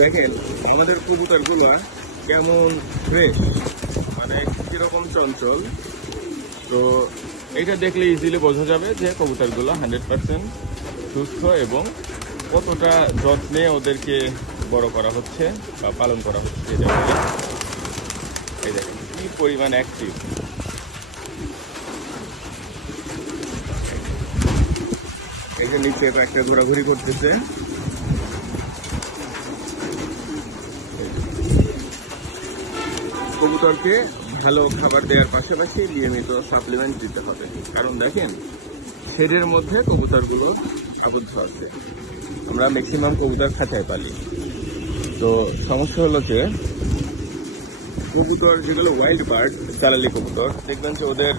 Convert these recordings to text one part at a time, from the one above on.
দেখেন আমাদের কবুতরগুলো কেমন ফ্রেশ, মানে কিরকম চঞ্চল। তো এটা দেখলে ইজিলি বোঝা যাবে যে কবুতরগুলো 100% সুস্থ এবং কতটা যত্নে ওদেরকে বড় করা হচ্ছে বা পালন করা হচ্ছে। এটা বলে এই দেখেন কি পরিমাণ অ্যাক্টিভ। এটা নিচে একটা ঘোরাঘুরি করতেছে। কবুতরকে ভালো খাবার দেওয়ার পাশাপাশি নিয়মিত সাপ্লিমেন্ট দিতে হবে, কারণ দেখেন শেডের মধ্যে কবুতরগুলো আবদ্ধ আছে। আমরা ম্যাক্সিমাম কবুতর খাঁচায় পালি। তো সমস্যা হলো যে কবুতর যেগুলো ওয়াইল্ড বার্ড, চালালি কবুতর, দেখবেন যে ওদের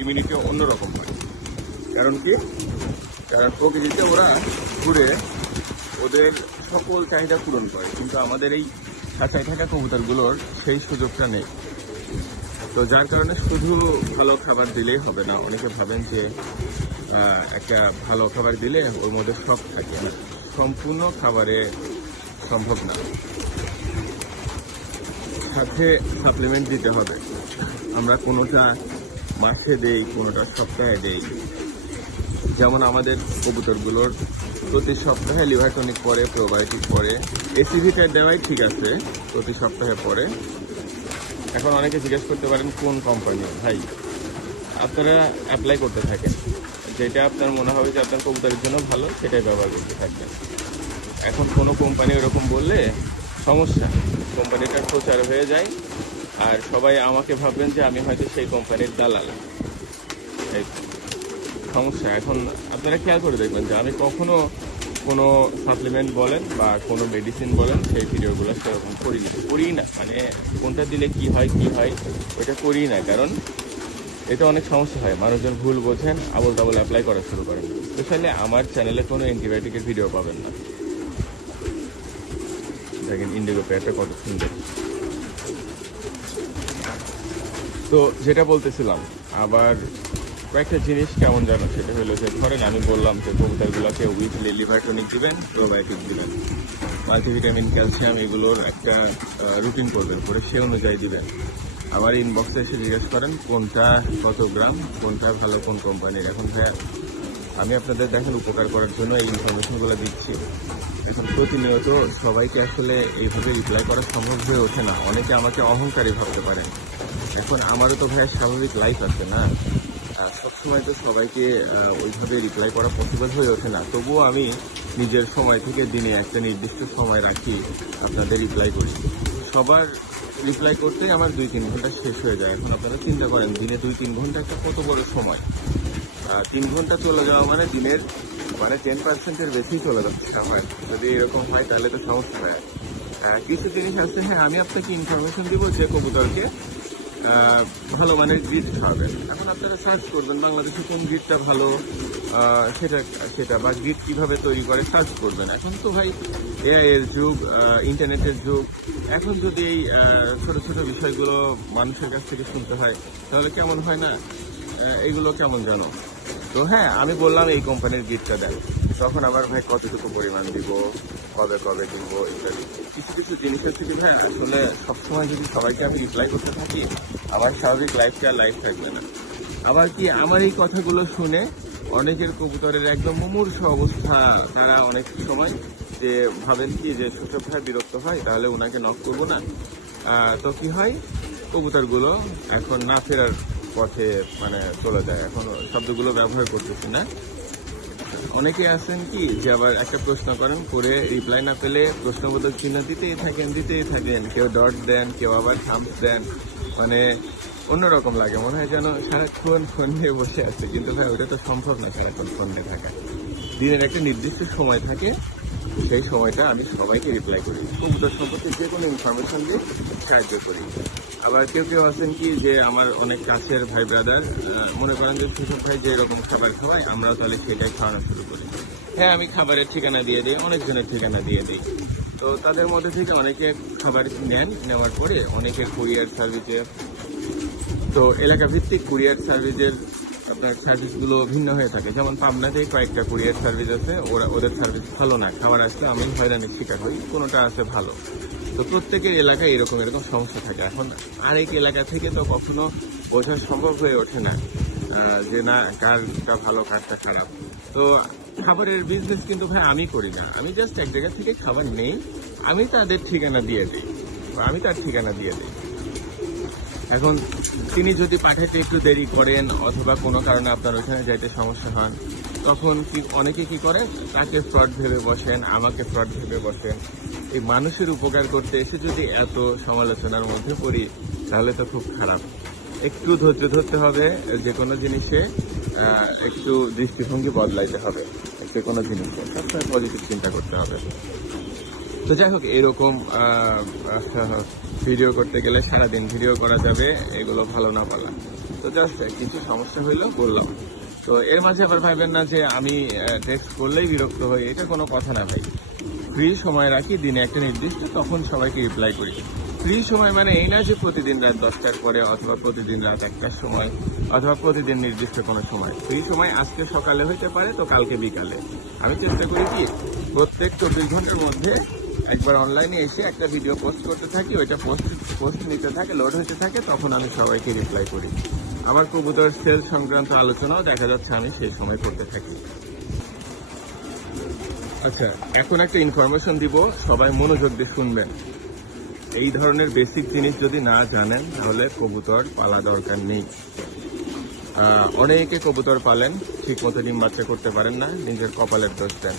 ইমিউনিটি অন্যরকম হয়। কারণ কি? কারণ প্রকৃতিতে ওরা ঘুরে ওদের সকল চাহিদা পূরণ করে, কিন্তু আমাদের এই খাঁচায় থাকা কবুতরগুলোর সেই সুযোগটা নেই। তো যার কারণে শুধু ভালো খাবার দিলেই হবে না। অনেকে ভাবেন যে একটা ভালো খাবার দিলে ওর মধ্যে সব থাকে না, সম্পূর্ণ খাবারে সম্ভব না। সাথে সাপ্লিমেন্ট দিতে হবে। আমরা কোনোটা মাসে দেই, কোনোটা সপ্তাহে দেই। যেমন আমাদের কবুতরগুলোর প্রতি সপ্তাহে লিভার টনিক পরে, প্রোবায়োটিক পরে, এসিভিটার দেওয়াই ঠিক আছে প্রতি সপ্তাহে পরে। এখন অনেকে জিজ্ঞেস করতে পারেন কোন কোম্পানি। ভাই, আপনারা অ্যাপ্লাই করতে থাকেন, যেটা আপনার মনে হবে যে আপনার কবুতরের জন্য ভালো সেটাই ব্যবহার করতে থাকবেন। এখন কোনো কোম্পানি ওরকম বললে সমস্যা, কোম্পানিটার প্রচার হয়ে যায় আর সবাই আমাকে ভাববেন যে আমি হয়তো সেই কোম্পানির দালাল। এই সমস্যা। এখন আপনারা খেয়াল করে দেখবেন যে আমি কখনো কোনো সাপ্লিমেন্ট বলেন বা কোনো মেডিসিন বলেন সেই ভিডিওগুলো সেরকম করি না। মানে কোনটা দিলে কি হয় ওটা করি না, কারণ এটা অনেক সমস্যা হয়। মানুষজন ভুল বোঝেন, আবল তাবল অ্যাপ্লাই করা শুরু করেন। স্পেশালি আমার চ্যানেলে কোনো অ্যান্টিবায়োটিকের ভিডিও পাবেন না। দেখেন ইন্ডিগো পেয়ারটা কত সুন্দর। তো যেটা বলতেছিলাম, আবার কয়েকটা জিনিস কেমন জানো, সেটা হলো যে ধরেন আমি বললাম যে কবুতরগুলোকে উইকলি লিভার টনিক দিবেন, প্রোবায়োটিক দিবেন, মাল্টিভিটামিন, ক্যালসিয়াম, এগুলোর একটা রুটিন করবেন, করে সে অনুযায়ী দিবেন। আবার ইনবক্সে এসে জিজ্ঞেস করেন কোনটা কত গ্রাম, কোনটা ভালো, কোন কোম্পানির। এখন ভাইয়া আমি আপনাদের দেখেন উপকার করার জন্য এই ইনফরমেশনগুলো দিচ্ছি। এখন প্রতিনিয়ত সবাইকে আসলে এইভাবে রিপ্লাই করা সম্ভব হয়ে ওঠে না। অনেকে আমাকে অহংকারী ভাবতে পারেন। এখন আমারও তো ভাইয়া স্বাভাবিক লাইফ আছে না, সবসময় তো সবাইকে ওইভাবে রিপ্লাই করা পসিবল হয়ে ওঠে না। তবুও আমি নিজের সময় থেকে দিনে একটা নির্দিষ্ট সময় রাখি, আপনাদের রিপ্লাই করি। সবার রিপ্লাই করতে আমার 2-3 ঘন্টা শেষ হয়ে যায়। এখন আপনারা চিন্তা করেন দিনে 2-3 ঘন্টা একটা কত বড় সময়। 3 ঘন্টা চলে যাওয়া মানে দিনের 10%-এর বেশি চলে যাচ্ছে আমার। যদি এরকম হয় তাহলে তো সমস্যা হয়। কিছু জিনিস আছে, হ্যাঁ আমি আপনাকে ইনফরমেশন দিব যে কবুতরকে ভালো মানের গ্রিড খাওয়াবেন। এখন আপনারা সার্চ করবেন বাংলাদেশে কোন গ্রিডটা ভালো, সেটা বা গ্রিড কিভাবে তৈরি করে সার্চ করবেন। এখন তো ভাই এআই এর যুগ, ইন্টারনেটের যুগ। এখন যদি এই ছোট ছোট বিষয়গুলো মানুষের কাছ থেকে শুনতে হয় তাহলে কেমন হয় না? এগুলো কেমন জানো? তো হ্যাঁ, আমি বললাম এই কোম্পানির গ্রিডটা দেন, তখন আবার ভাই কতটুকু পরিমাণ দিব, কবে কবে দিব ইত্যাদি। কিছু কিছু জিনিস হচ্ছে কি ভাই, আসলে সবসময় যদি সবাইকে আমি রিপ্লাই করতে থাকি আমার স্বাভাবিক লাইফটা লাইফ থাকবে না। আবার কি আমার এই কথাগুলো শুনে অনেকের কবুতরের একদম মুমূর্ষ অবস্থা, তারা অনেক সময় যে ভাবেন কি যে সুযোগ ভাই বিরক্ত হয় তাহলে ওনাকে নক করবো না। তো কি হয়, কবুতরগুলো এখন না ফেরার পথে চলে যায়। এখন শব্দগুলো ব্যবহার করতেছি না। অনেকে আছেন কি যে আবার একটা প্রশ্ন করেন, করে রিপ্লাই না পেলে প্রশ্নবোধক চিহ্ন দিতেই থাকেন। কেউ ডট দেন, কেউ আবার থামস দেন। অন্যরকম লাগে, মনে হয় যেন সারাক্ষণ ফোন নিয়ে বসে আছে। কিন্তু ভাই ওটা তো সম্ভব না, সারাক্ষণ ফোন নিয়ে থাকা। দিনের একটা নির্দিষ্ট সময় থাকে, সেই সময়টা আমি সবাইকে রিপ্লাই করি, কবুতর সম্পর্কে যে কোনো ইনফরমেশন দিয়ে সাহায্য করি। আবার কেউ কেউ আছেন কি যে আমার অনেক কাছের ভাই ব্রাদার, মনে করেন যে সুযোগ ভাই যে এরকম খাবার খাওয়াই আমরাও তাহলে সেটাই খাওয়ানো শুরু করি। হ্যাঁ, আমি খাবারের ঠিকানা দিয়ে দিই, অনেকজনের ঠিকানা দিয়ে দিই। তো তাদের মধ্যে থেকে অনেকে খাবার নেওয়ার পরে অনেকের কুরিয়ার সার্ভিসে, তো এলাকা ভিত্তিক কুরিয়ার সার্ভিসের আপনার সার্ভিসগুলো ভিন্ন হয়ে থাকে। যেমন পাবনাতে কয়েকটা কুরিয়ার সার্ভিস আছে, ওদের সার্ভিস ভালো না, খাবার আসলে আমি হয়রানির শিকার হই, কোনোটা আছে ভালো। তো প্রত্যেকের এলাকায় এরকম এরকম সমস্যা থাকে। এখন আরেক এলাকা থেকে তো কখনো বোঝা সম্ভব হয়ে ওঠে না যে না কারটা ভালো কারটা খারাপ। তো খাবারের বিজনেস কিন্তু ভাই আমি করি না, আমি জাস্ট এক জায়গা থেকে খাবার নেই, আমি তাদের ঠিকানা দিয়ে দিই, আমি তার ঠিকানা দিয়ে দিই। এখন তিনি যদি পাঠাতে একটু দেরি করেন অথবা কোনো কারণে আপনার ওখানে যাইতে সমস্যা হন, তখন কি অনেকে কি করে, তাকে ফ্রড ভেবে বসেন, আমাকে ফ্রড ভেবে বসেন। এই মানুষের উপকার করতে এসে যদি এত সমালোচনার মধ্যে পড়ি, তাহলে তো খুব খারাপ। একটু ধৈর্য ধরতে হবে, যে কোনো জিনিসে একটু দৃষ্টিভঙ্গি বদলাইতে হবে, যে কোনো জিনিসে সবসময় পজিটিভ চিন্তা করতে হবে। তো যাই হোক, এরকম ভিডিও করতে গেলে সারাদিন ভিডিও করা যাবে, এগুলো ভালো না পালা। তো জাস্ট কিছু সমস্যা হইলেও বললাম। তো এর মাঝে আবার ভাববেন না যে আমি টেক্সট করলেই বিরক্ত হই, এটা কোনো কথা না ভাই। ফ্রি সময় রাখি দিনে একটা নির্দিষ্ট, তখন সবাইকে রিপ্লাই করি। ফ্রি সময় মানে এই না যে প্রতিদিন রাত 10টার পরে অথবা প্রতিদিন রাত 1টার সময় অথবা প্রতিদিন নির্দিষ্ট কোনো সময়। ফ্রি সময় আজকে সকালে হইতে পারে, তো কালকে বিকালে। আমি চেষ্টা করি কি প্রত্যেক 24 ঘন্টার মধ্যে একবার অনলাইনে এসে একটা ভিডিও পোস্ট করতে থাকি, ওইটা পোস্ট নিতে থাকে, লোড হতে থাকে, তখন আমি সবাইকে রিপ্লাই করি। আমার কবুতর সেল সংক্রান্ত আলোচনাও দেখা যাচ্ছে আমি সেই সময় করতে থাকি। আচ্ছা, এখন একটা ইনফরমেশন দিব, সবাই মনোযোগ দিয়ে শুনবেন। এই ধরনের বেসিক জিনিস যদি না জানেন, তাহলে কবুতর পালা দরকার নেই। অনেকে কবুতর পালেন, ঠিক মতো ডিম বাচ্চা করতে পারেন না, নিজের কপালের দোষ দেন।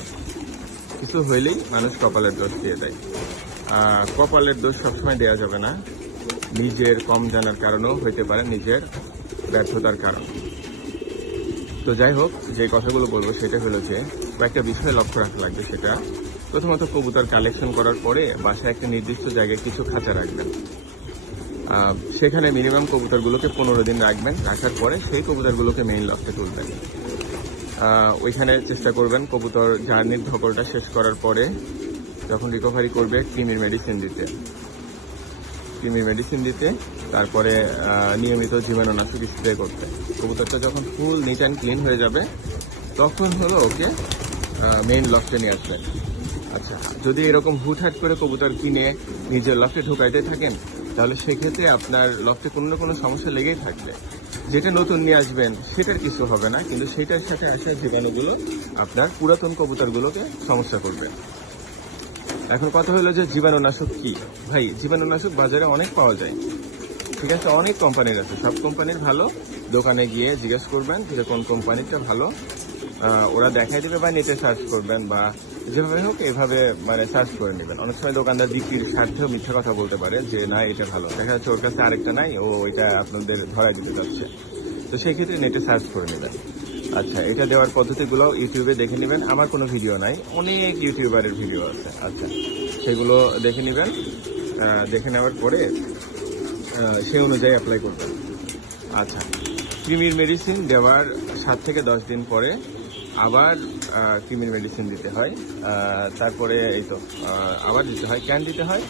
কিছু হইলেই মানুষ কপালের দোষ দিয়ে দেয়। কপালের দোষ সবসময় দেওয়া যাবে না, নিজের কম জানার কারণেও হইতে পারে, নিজের ব্যর্থতার কারণ। তো যাই হোক, যে কথাগুলো বলবো সেটা হলো যে কয়েকটা বিষয় লক্ষ্য রাখা লাগবে। সেটা প্রথমত, কবুতর কালেকশন করার পরে বাসায় একটা নির্দিষ্ট জায়গায় কিছু খাঁচা রাখবেন। সেখানে মিনিমাম কবুতরগুলোকে 15 দিন রাখবেন। রাখার পরে সেই কবুতরগুলোকে মেইন লফটে তুলবেন। ওইখানে চেষ্টা করবেন কবুতর জার্নির ধকলটা শেষ করার পরে যখন রিকভারি করবে কৃমির মেডিসিন দিতে, তারপরে নিয়মিত জীবাণুনাশক স্প্রে করতে। কবুতরটা যখন ফুল নিট অ্যান্ড ক্লিন হয়ে যাবে, তখন হলো ওকে মেইন লফটে নিয়ে আসবেন। আচ্ছা, যদি এরকম হুটহাট করে কবুতর কিনে নিজের লফটে ঢোকাইতে থাকেন, তাহলে সেক্ষেত্রে আপনার লফটে কোনো না কোনো সমস্যা লেগেই থাকবে। যেটা নতুন নিয়ে আসবেন সেটার কিছু হবে না, কিন্তু সেটার সাথে আসা জীবাণুগুলো আপনার পুরাতন কবুতরগুলোকে সমস্যা করবে। এখন কথা হলো যে জীবাণুনাশক কি? ভাই, জীবাণুনাশক বাজারে অনেক পাওয়া যায়, ঠিক আছে, অনেক কোম্পানির আছে। সব কোম্পানির ভালো, দোকানে গিয়ে জিজ্ঞেস করবেন যে কোন কোম্পানিটা ভালো, ওরা দেখাই দেবে, বা নেটে সার্চ করবেন, বা যেভাবে হোক এভাবে মানে সার্চ করে নেবেন। অনেক সময় দোকানদার বিক্রির স্বার্থেও মিথ্যা কথা বলতে পারে যে না এটা ভালো, দেখা যাচ্ছে ওর কাছে আরেকটা নাই, ও ওইটা আপনাদের ধরাই দিতে যাচ্ছে। তো সেই ক্ষেত্রে নেটে সার্চ করে নেবেন। আচ্ছা, এটা দেওয়ার পদ্ধতিগুলো ইউটিউবে দেখে নেবেন। আমার কোনো ভিডিও নাই, অনেক ইউটিউবারের ভিডিও আছে। আচ্ছা, সেগুলো দেখে নেবেন। দেখে নেওয়ার পরে সেই অনুযায়ী অ্যাপ্লাই করবেন। আচ্ছা, কৃমির মেডিসিন দেওয়ার 7 থেকে 10 দিন পরে আবার কৃমির মেডিসিন দিতে হয়। তারপরে এই তো আবার দিতে হয়। কেন দিতে হয়?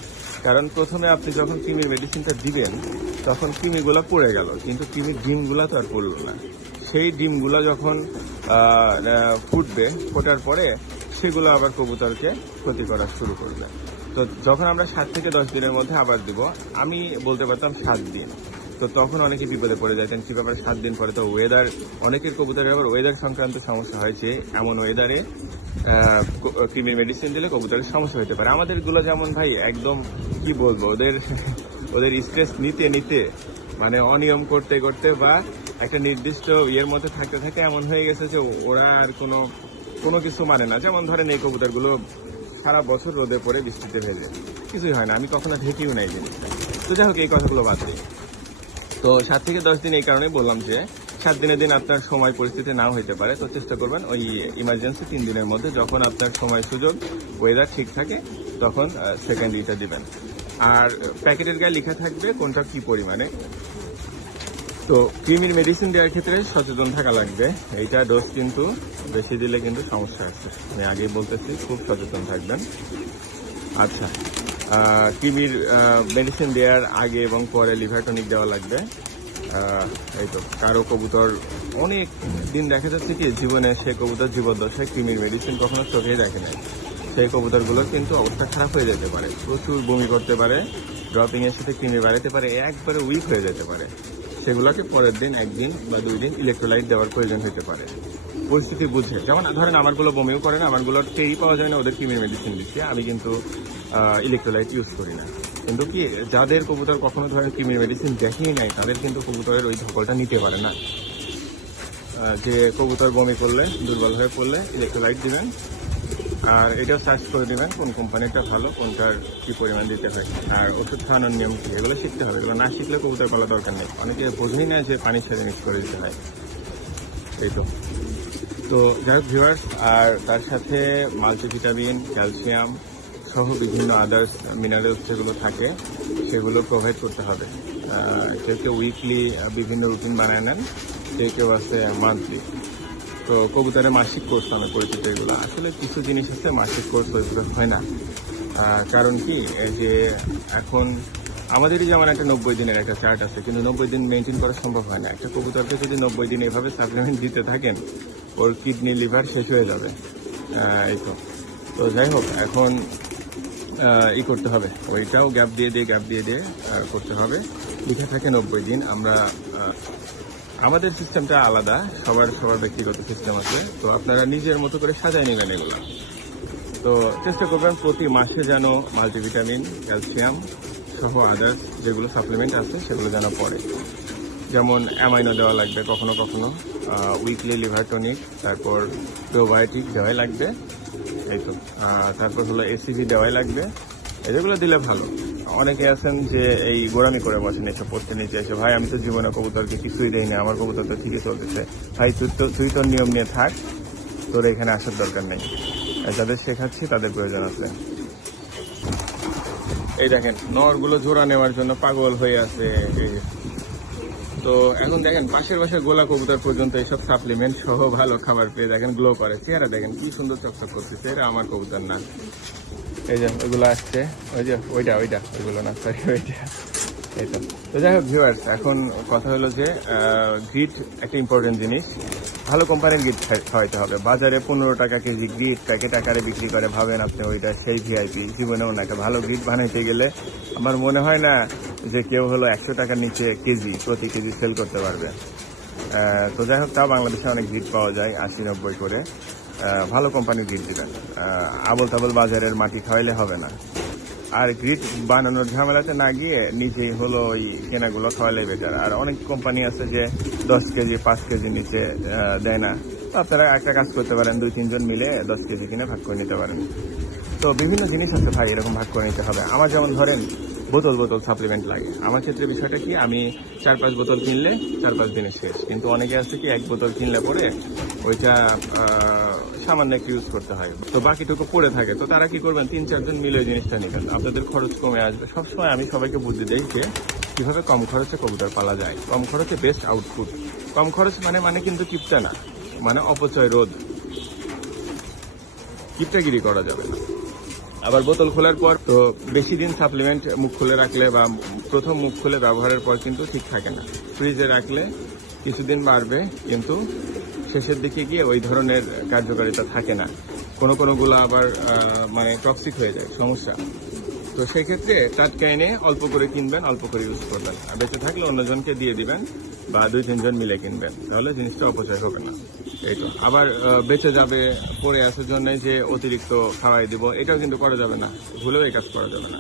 কারণ প্রথমে আপনি যখন কৃমির মেডিসিনটা দিবেন, তখন কৃমিগুলো পড়ে গেল, কিন্তু কৃমির ডিমগুলো তো আর পড়লো না। সেই ডিমগুলো যখন ফুটবে, ফোটার পরে সেগুলো আবার কবুতরকে ক্ষতি করা শুরু করবে। তো যখন আমরা 7 থেকে 10 দিনের মধ্যে আবার দিব, আমি বলতে পারতাম 7 দিন, তো তখন অনেকে বিপদে পড়ে যাইতেন। কি ব্যাপার 7 দিন পরে? তো ওয়েদার, অনেকের কবুতরের আবার ওয়েদার সংক্রান্ত সমস্যা হয়েছে। এমন ওয়েদারে কৃমির মেডিসিন দিলে কবুতরের সমস্যা হতে পারে। আমাদেরগুলো যেমন ভাই একদম কি বলবো, ওদের স্ট্রেস নিতে মানে অনিয়ম করতে করতে বা একটা নির্দিষ্ট ইয়ের মধ্যে থাকতে থাকতে এমন হয়ে গেছে যে ওরা আর কোনো কিছু মানে না। যেমন ধরেন এই কবুতরগুলো সারা বছর রোদে পড়ে বৃষ্টিতে ভেজে, কিছুই হয় না, আমি কখনো ঢেকেও নাই জিনিসটা। তো যাই হোক, এই কথাগুলো বাদ দিই। তো 7 থেকে 10 দিন এই কারণেই বললাম যে 7 দিনের দিন আপনার সময় পরিস্থিতি নাও হইতে পারে। তো চেষ্টা করবেন ওই ইমার্জেন্সি 3 দিনের মধ্যে, যখন আপনার সময় সুযোগ ওয়েদার ঠিক থাকে, তখন সেকেন্ড ইটা দিবেন। আর প্যাকেটের গায়ে লেখা থাকবে কোনটা কি পরিমাণে। তো কৃমির মেডিসিন দেওয়ার ক্ষেত্রে সচেতন থাকা লাগবে। এইটা ডোজ কিন্তু বেশি দিলে কিন্তু সমস্যা আছে, আমি আগেই বলতেছি, খুব সচেতন থাকবেন। আচ্ছা, কৃমির মেডিসিন দেওয়ার আগে এবং পরে লিভার টনিক দেওয়া লাগবে। এই তো কারো কবুতর অনেক দিন দেখা যাচ্ছে কি জীবনে সে কবুতর জীবদ্দশায় কৃমির মেডিসিন কখনো চোখেই দেখে নাই, সেই কবুতরগুলোর কিন্তু অবস্থা খারাপ হয়ে যেতে পারে, প্রচুর বমি করতে পারে, ড্রপিং এর সাথে কৃমি বাড়াতে পারে, একবারে উইক হয়ে যেতে পারে। সেগুলোকে পরের দিন 1 দিন বা 2 দিন ইলেকট্রোলাইট দেওয়ার প্রয়োজন হতে পারে পরিস্থিতি বুঝে। যেমন ধরেন আমারগুলো বমিও করে না, আমারগুলোর টেরই পাওয়া যায় না ওদের কৃমির মেডিসিন দিচ্ছে, আমি কিন্তু ইলেকট্রোলাইট ইউজ করি না। কিন্তু কি যাদের কবুতর কখনো ধরেন কৃমির মেডিসিন দেখেই নাই তাদের কিন্তু কবুতরের ওই ধকলটা নিতে পারে না। যে কবুতর বমি করলে দুর্বল হয়ে পড়লে ইলেকট্রোলাইট দিবেন, আর এটাও সার্চ করে দিবেন কোন কোম্পানিটা ভালো, কোনটার কি পরিমাণ দিতে হয়, আর ওষুধ খাওয়ানোর নিয়ম কি এগুলো শিখতে হবে। এগুলো না শিখলে কবুতর পালা দরকার নেই। অনেকে বোঝেই না যে পানির সাথে মিক্স করে দিতে হয়। এই তো যাই হোক ভিউয়ার্স, আর তার সাথে মাল্টিভিটামিন, ক্যালসিয়াম সহ বিভিন্ন আদার্স মিনারেলস যেগুলো থাকে সেগুলো প্রোভাইড করতে হবে। কেউ কেউ উইকলি বিভিন্ন রুটিন বানায় নেন, কেউ কেউ আছে মান্থলি। তো কবুতরের মাসিক কোর্স নামে পরিচিত এগুলো। আসলে কিছু জিনিস আছে মাসিক কোর্স ওইগুলো হয় না। কারণ কি এই যে এখন আমাদেরই যেমন একটা 90 দিনের একটা চার্ট আছে, কিন্তু 90 দিন মেনটেন করা সম্ভব হয় না। একটা কবুতরকে যদি 90 দিন এভাবে সাপ্লিমেন্ট দিতে থাকেন ওর কিডনি লিভার শেষ হয়ে যাবে। এই তো যাই হোক, এখন করতে হবে, ওইটাও গ্যাপ দিয়ে দিয়ে করতে হবে। লিখে থাকে 90 দিন। আমরা আমাদের সিস্টেমটা আলাদা, সবার ব্যক্তিগত সিস্টেম আছে। তো আপনারা নিজের মতো করে সাজায় নেবেন এগুলো। তো চেষ্টা করবেন প্রতি মাসে যেন মাল্টিভিটামিন, ক্যালসিয়াম সহ আদার্স যেগুলো সাপ্লিমেন্ট আছে সেগুলো যেন পড়ে। যেমন অ্যামাইনো দেওয়া লাগবে কখনো কখনো, উইকলি লিভার টনিক, তারপর প্রোবায়োটিক দেওয়াই লাগবে। এই তো তারপর হলো এসিভি দেওয়াই লাগবে। এগুলো দিলে ভালো। অনেকে আছেন যে এই গোড়ামি করে বসেন এসব পড়তে নিচে এসে, ভাই আমি তো জীবনে কবুতরকে কিছুই দেই না, আমার কবুতর তো ঠিকই চলতেছে। ভাই তুই তোর নিয়ম নিয়ে থাক, তোর এখানে আসার দরকার নেই। যাদের শেখাচ্ছি তাদের প্রয়োজন আছে। এই দেখেন নরগুলো জোড়া নেওয়ার জন্য পাগল হয়ে আছে। তো এখন দেখেন পাশের বাসার গোলা কবুতর পর্যন্ত এইসব সাপ্লিমেন্ট সহ ভালো খাবার পেয়ে দেখেন গ্লো করে, চেহারা দেখেন কি সুন্দর চকচক করতেছে। এরা আমার কবুতর না। এই যে ওইগুলো আসছে, ওই যে ওইটা ওইগুলো না, সরি ওইটা। এই তো যাই হোক ভিউয়ার্স, এখন কথা হলো যে গ্রিট একটা ইম্পর্টেন্ট জিনিস। ভালো কোম্পানির গ্রিট খাওয়াইতে হবে। বাজারে 15 টাকা কেজি গ্রিট প্যাকেট আকারে বিক্রি করে, ভাবেন আপনি ওইটা সেই ভিআইপি। জীবনেও না, একটা ভালো গ্রিট বানাইতে গেলে আমার মনে হয় না যে কেউ হলো 100 টাকার নিচে প্রতি কেজি সেল করতে পারবে। তো যাই হোক, তাও বাংলাদেশে অনেক গ্রিট পাওয়া যায় 80-90 করে। ভালো কোম্পানির গ্রিট দিবেন, আবল তাবল বাজারের মাটি খাওয়াইলে হবে না। আর গ্রিট বানানোর ঝামেলাতে না গিয়ে নিজেই হলো ওই কেনাগুলো খাওয়ালে বেটার। আর অনেক কোম্পানি আছে যে 10 কেজি 5 কেজি নিচে দেয় না। তো আপনারা একটা কাজ করতে পারেন, 2-3 জন মিলে 10 কেজি কিনে ভাগ করে নিতে পারেন। তো বিভিন্ন জিনিস আছে ভাই, এরকম ভাগ করে নিতে হবে। আমার যেমন ধরেন বোতল সাপ্লিমেন্ট লাগে। আমার ক্ষেত্রে বিষয়টা কি, আমি 4-5 বোতল কিনলে 4-5 দিনে শেষ। কিন্তু অনেকে আছে কি 1 বোতল কিনলে পরে ওইটা সামান্য একটু ইউজ করতে হয়, তো বাকিটুকু পড়ে থাকে। তো তারা কি করবেন, 3-4 জন মিলে জিনিসটা নেবেন, আপনাদের খরচ কমে আসবে। সবসময় আমি সবাইকে বুদ্ধি দিই যে কিভাবে কম খরচে কবুতর পালা যায়। কম খরচে বেস্ট আউটপুট। কম খরচ মানে কিন্তু কিপটা না, মানে অপচয় রোধ। কিপটাগিরি করা যাবে না। আবার বোতল খোলার পর তো বেশি দিন সাপ্লিমেন্ট মুখ খুলে রাখলে বা প্রথম মুখ খুলে ব্যবহারের পর কিন্তু ঠিক থাকে না। ফ্রিজে রাখলে কিছুদিন বাড়বে, কিন্তু শেষের দিকে গিয়ে ওই ধরনের কার্যকারিতা থাকে না। কোনোগুলো আবার মানে টক্সিক হয়ে যায়, সমস্যা। তো সেই ক্ষেত্রে টাটকা এনে অল্প করে কিনবেন, অল্প করে ইউজ করবেন, আর বেঁচে থাকলে অন্যজনকে দিয়ে দিবেন বা 2-3 জন মিলে কিনবেন, তাহলে জিনিসটা অপচয় হবে না। এই তো আবার বেঁচে যাবে পরে আসার জন্য যে অতিরিক্ত খাওয়াই দিব, এটাও কিন্তু করা যাবে না, ভুলেও এই কাজ করা যাবে না।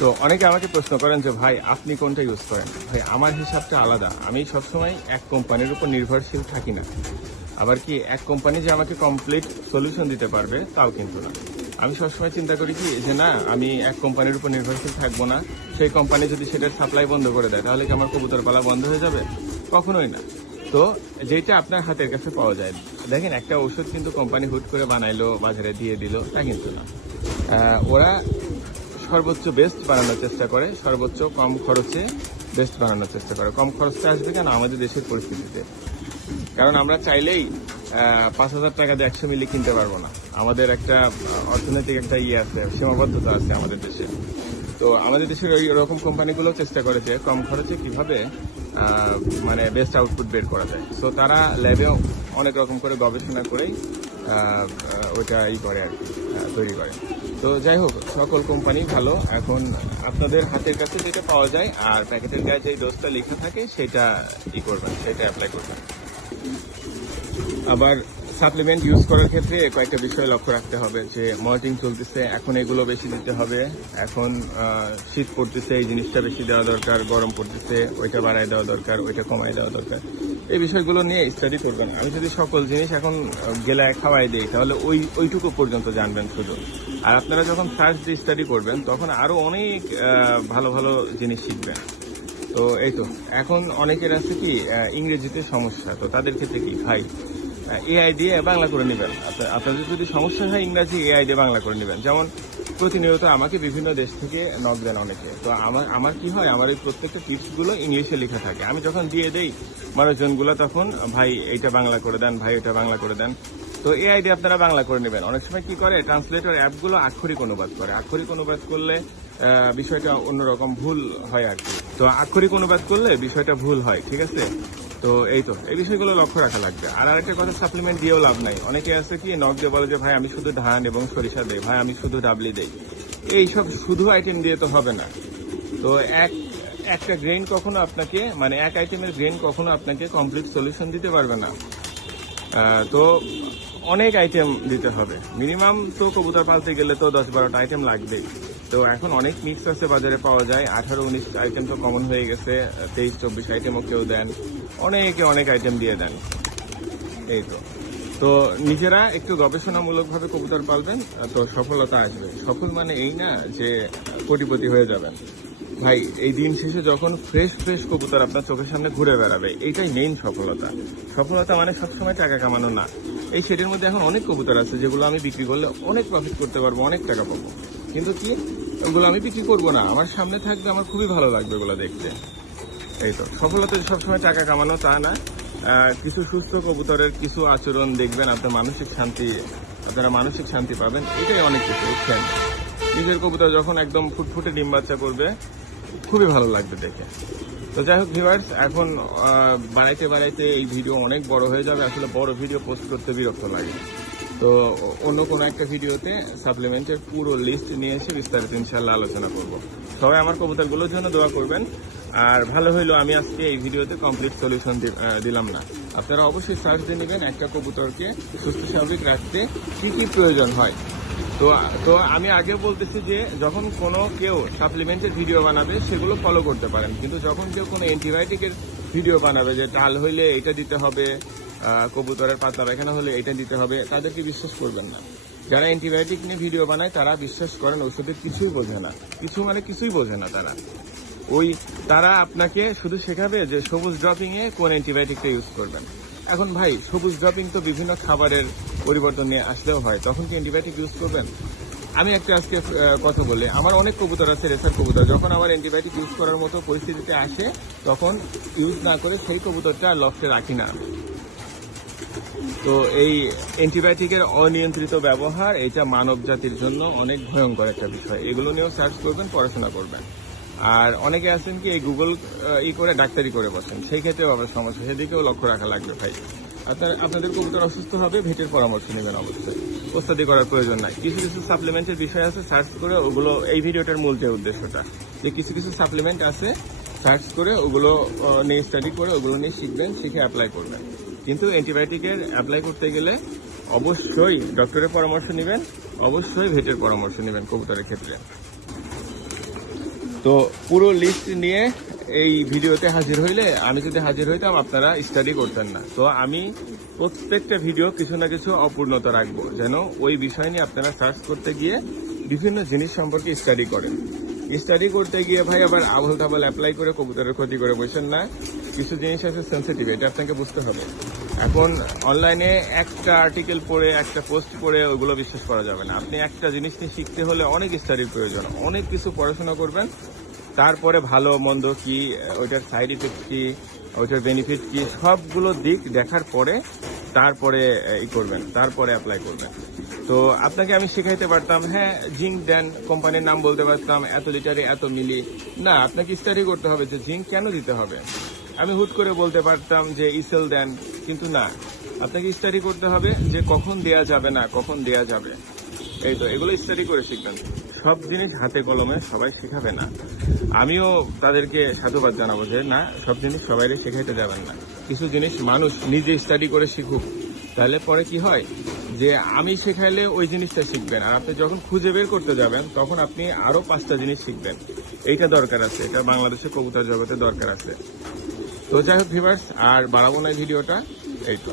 তো অনেকে আমাকে প্রশ্ন করেন যে ভাই আপনি কোনটা ইউজ করেন। ভাই আমার হিসাবটা আলাদা। আমি সবসময় এক কোম্পানির উপর নির্ভরশীল থাকি না। আবার কি এক কোম্পানি যে আমাকে কমপ্লিট সলিউশন দিতে পারবে তাও কিন্তু না। আমি সবসময় চিন্তা করি কি যে না, আমি এক কোম্পানির উপর নির্ভরশীল থাকবো না। সেই কোম্পানি যদি সেটার সাপ্লাই বন্ধ করে দেয় তাহলে কি আমার কবুতর পালা বন্ধ হয়ে যাবে? কখনোই না। তো যেটা আপনার হাতের কাছে পাওয়া যায়, দেখেন একটা ওষুধ কিন্তু কোম্পানি হুট করে বানাইলো বাজারে দিয়ে দিল তা কিন্তু না। ওরা সর্বোচ্চ বেস্ট বানানোর চেষ্টা করে, সর্বোচ্চ কম খরচে বেস্ট বানানোর চেষ্টা করে। কম খরচটা আসবে কেন? আমাদের দেশের পরিস্থিতিতে। কারণ আমরা চাইলেই 5,000 টাকা দিয়ে 100 মিলি কিনতে পারবো না। আমাদের একটা অর্থনৈতিক একটা আছে, সীমাবদ্ধতা আছে আমাদের দেশে। তো আমাদের দেশের ওই রকম কোম্পানিগুলো চেষ্টা করেছে কম খরচে কিভাবে মানে বেস্ট আউটপুট বের করা যায়। সো তারা ল্যাবে অনেক রকম করে গবেষণা করেই ওইটা করে আর কি, তৈরি করে। তো যাই হোক, সকল কোম্পানি ভালো। এখন আপনাদের হাতের কাছে যেটা পাওয়া যায় আর প্যাকেটের গায়ে যে ডোজটা লেখা থাকে সেটা করবেন, সেটা অ্যাপ্লাই করবেন। আবার সাপ্লিমেন্ট ইউজ করার ক্ষেত্রে কয়েকটা বিষয় লক্ষ্য রাখতে হবে, যে মল্টিং চলতেছে, এখন এগুলো বেশি দিতে হবে, এখন শীত পড়তেছে এই জিনিসটা বেশি দেওয়া দরকার, গরম পড়তেছে ওইটা বাড়ায় দেওয়া দরকার, ওইটা কমায় দেওয়া দরকার। এই বিষয়গুলো নিয়ে স্টাডি করবেন। আমি যদি সকল জিনিস এখন গেলায় খাওয়াই দিই তাহলে ওইটুকু পর্যন্ত জানবেন শুধু। আর আপনারা যখন সার্চ দিয়ে স্টাডি করবেন তখন আরো অনেক ভালো ভালো জিনিস শিখবেন। তো এই তো, এখন অনেকের আছে কি ইংরেজিতে সমস্যা, তো তাদের ক্ষেত্রে কি ভাই এআই দিয়ে বাংলা করে নেবেন। আপনাদের যদি সমস্যা হয় ইংরাজি, এআই দিয়ে বাংলা করে নেবেন। যেমন প্রতিনিয়ত আমাকে বিভিন্ন দেশ থেকে নক দেন অনেকে, তো আমার কি হয়, আমার এই প্রত্যেকটা টিপসগুলো ইংলিশে লেখা থাকে। আমি যখন দিয়ে দেই মানুষজনগুলো তখন ভাই এইটা বাংলা করে দেন, ভাই এটা বাংলা করে দেন। তো এআই দিয়ে আপনারা বাংলা করে নেবেন। অনেক সময় কি করে, ট্রান্সলেটর অ্যাপগুলো আক্ষরিক অনুবাদ করে। আক্ষরিক অনুবাদ করলে বিষয়টা অন্যরকম ভুল হয় আর কি। তো আক্ষরিক অনুবাদ করলে বিষয়টা ভুল হয়, ঠিক আছে। তো এই তো, এই বিষয়গুলো লক্ষ্য রাখা লাগবে। আর আরেকটা কথা, সাপ্লিমেন্ট দিয়েও লাভ নাই। অনেকে আছে কি নক দিয়ে বলে যে ভাই আমি শুধু ধান এবং সরিষা দেই, ভাই আমি শুধু ডাবলি দেই। এইসব শুধু আইটেম দিয়ে তো হবে না। তো একটা গ্রেন কখনো আপনাকে, মানে এক আইটেমের গ্রেন কখনো আপনাকে কমপ্লিট সলিউশন দিতে পারবে না। তো অনেক আইটেম দিতে হবে মিনিমাম। তো কবুতর পালতে গেলে তো 10-12টা আইটেম লাগবেই। তো এখন অনেক মিক্স আছে বাজারে পাওয়া যায়, 18-19 আইটেম তো কমন হয়ে গেছে, 23-24 আইটেমও কেউ দেন, অনেকে অনেক আইটেম দিয়ে দেন। এই তো নিজেরা একটু গবেষণামূলকভাবে কবুতর পালবেন, তো সফলতা আসবে। সফল মানে এই না যে কোটিপতি হয়ে যাবেন ভাই। এই দিন শেষে যখন ফ্রেশ কবুতর আপনার চোখের সামনে ঘুরে বেড়াবে, এইটাই মেইন সফলতা। সফলতা মানে সবসময় টাকা কামানো না। এই শেডের মধ্যে এখন অনেক কবুতর আছে যেগুলো আমি বিক্রি করলে অনেক প্রফিট করতে পারবো, অনেক টাকা পাবো, কিন্তু কি ওগুলো আমি বিক্রি করবো না, আমার সামনে থাকবে, আমার খুবই ভালো লাগবে ওগুলো দেখতে। এই তো, সফলতা সবসময় টাকা কামানো তা না। কিছু সুস্থ কবুতরের কিছু আচরণ দেখবেন, আপনারা মানসিক শান্তি পাবেন, এটাই অনেক কিছু। বুঝছেন, নিজের কবুতর যখন একদম ফুটফুটে ডিম বাচ্চা করবে, খুবই ভালো লাগবে দেখে। তো যাই হোক ভিউয়ার্স, এখন বাড়াইতে এই ভিডিও অনেক বড় হয়ে যাবে। আসলে বড় ভিডিও পোস্ট করতে বিরক্ত লাগে। তো অন্য কোনো একটা ভিডিওতে সাপ্লিমেন্টের পুরো লিস্ট নিয়ে এসে বিস্তারিত ইনশাল্লাহ আলোচনা করব। সবাই আমার কবুতরগুলোর জন্য দোয়া করবেন। আর ভালো হইলো আমি আজকে এই ভিডিওতে কমপ্লিট সলিউশন দিলাম না। আপনারা অবশ্যই সার্চ দিয়ে নেবেন একটা কবুতরকে সুস্থ স্বাভাবিক রাখতে কি কি প্রয়োজন হয়। তো আমি আগে বলতেছি যে যখন কেউ সাপ্লিমেন্টের ভিডিও বানাবে সেগুলো ফলো করতে পারেন, কিন্তু যখন কেউ কোনো অ্যান্টিবায়োটিকের ভিডিও বানাবে, যে টাল হইলে এটা দিতে হবে, কবুতরের পাতলা পায়খানা হলে এটা দিতে হবে, তাদেরকে বিশ্বাস করবেন না। যারা অ্যান্টিবায়োটিক নিয়ে ভিডিও বানায় তারা বিশ্বাস করেন ওষুধের কিছুই বোঝে না, কিছুই বোঝে না তারা আপনাকে শুধু শেখাবে যে সবুজ ড্রপিং এ কোন অ্যান্টিবায়োটিকটা ইউজ করবেন। এখন ভাই সবুজ ড্রপিং তো বিভিন্ন খাবারের পরিবর্তন নিয়ে আসলেও হয়, তখন কি অ্যান্টিবায়োটিক ইউজ করবেন? আমি আজকে কথা বলে, আমার অনেক কবুতর আছে রেসার কবুতর, যখন আমার অ্যান্টিবায়োটিক ইউজ করার মতো পরিস্থিতিতে আসে তখন ইউজ না করে সেই কবুতরটা লফটে রাখি না। তো এই অ্যান্টিবায়োটিকের অনিয়ন্ত্রিত ব্যবহার, এটা মানব জাতির জন্য অনেক ভয়ঙ্কর একটা বিষয়। এগুলো নিয়েও সার্চ করবেন, পড়াশোনা করবেন। আর অনেকে আছেন কি এই গুগল করে ডাক্তারি করে বসেন, সেই ক্ষেত্রেও আবার সমস্যা, সেদিকেও লক্ষ্য রাখা লাগবে ভাই। আপনাদের কবুতর অসুস্থ হবে, ভেটের পরামর্শ নেবেন অবশ্যই, ওস্তাদি করার প্রয়োজন নাই। কিছু সাপ্লিমেন্টের বিষয় আছে, সার্চ করে ওগুলো, এই ভিডিওটার মূল যে উদ্দেশ্যটা, যে কিছু সাপ্লিমেন্ট আছে সার্চ করে ওগুলো নিয়ে স্টাডি করে ওগুলো নিয়ে শিখবেন, শিখে অ্যাপ্লাই করবেন। কিন্তু অ্যান্টিবায়োটিকের অ্যাপ্লাই করতে গেলে অবশ্যই ডক্টরের পরামর্শ নেবেন, অবশ্যই ভেটের পরামর্শ নেবেন কবুতরের ক্ষেত্রে। তো পুরো লিস্ট নিয়ে এই ভিডিওতে হাজির হইলে, আমি যদি হাজির হইতাম আপনারা স্টাডি করতেন না। তো আমি প্রত্যেকটা ভিডিও কিছু না কিছু অপূর্ণতা রাখবো, যেন ওই বিষয় নিয়ে আপনারা সার্চ করতে গিয়ে বিভিন্ন জিনিস সম্পর্কে স্টাডি করেন। স্টাডি করতে গিয়ে ভাই আবার আবল তাবল অ্যাপ্লাই করে কবুতরের ক্ষতি করে বসেন না। কিছু জিনিস আছে সেন্সিটিভ, এটা আপনাকে বুঝতে হবে। এখন অনলাইনে একটা আর্টিকেল পড়ে, একটা পোস্ট পড়ে ওগুলো বিশ্বাস করা যাবে না। আপনি একটা জিনিস নিয়ে শিখতে হলে অনেক স্টাডির প্রয়োজন, অনেক কিছু পড়াশোনা করবেন, তারপরে ভালো মন্দ কি, ওইটার সাইড ইফেক্ট কি, ওইটার বেনিফিট কি, সবগুলো দিক দেখার পরে তারপরে করবেন, তারপরে অ্যাপ্লাই করবেন। তো আপনাকে আমি শেখাইতে পারতাম, হ্যাঁ জিঙ্ক দেন, কোম্পানির নাম বলতে পারতাম, এত লিটারে এত মিলি। না, আপনাকে স্টাডি করতে হবে যে জিঙ্ক কেন দিতে হবে। আমি হুট করে বলতে পারতাম যে ইসেল দেন, কিন্তু না, আপনাকে স্টাডি করতে হবে যে কখন দেয়া যাবে না, কখন দেয়া যাবে। এই তো এগুলো স্টাডি করে শিখবেন। সব জিনিস হাতে কলমে সবাই শেখাবে না। আমিও তাদেরকে সাধুবাদ জানাবো যে না, সব জিনিস সবাইকে শেখাইতে যাবেন না। কিছু জিনিস মানুষ নিজে স্টাডি করে শিখুক, তাহলে পরে কি হয় যে আমি শেখাইলে ওই জিনিসটা শিখবেন, আর আপনি যখন খুঁজে বের করতে যাবেন তখন আপনি আরো 5টা জিনিস শিখবেন। এইটা দরকার আছে, এটা বাংলাদেশের কবুতর জগতে দরকার আছে। তো যাই হোক ভিউয়ার্স, আর বাড়াবো না ভিডিওটা, এই তো।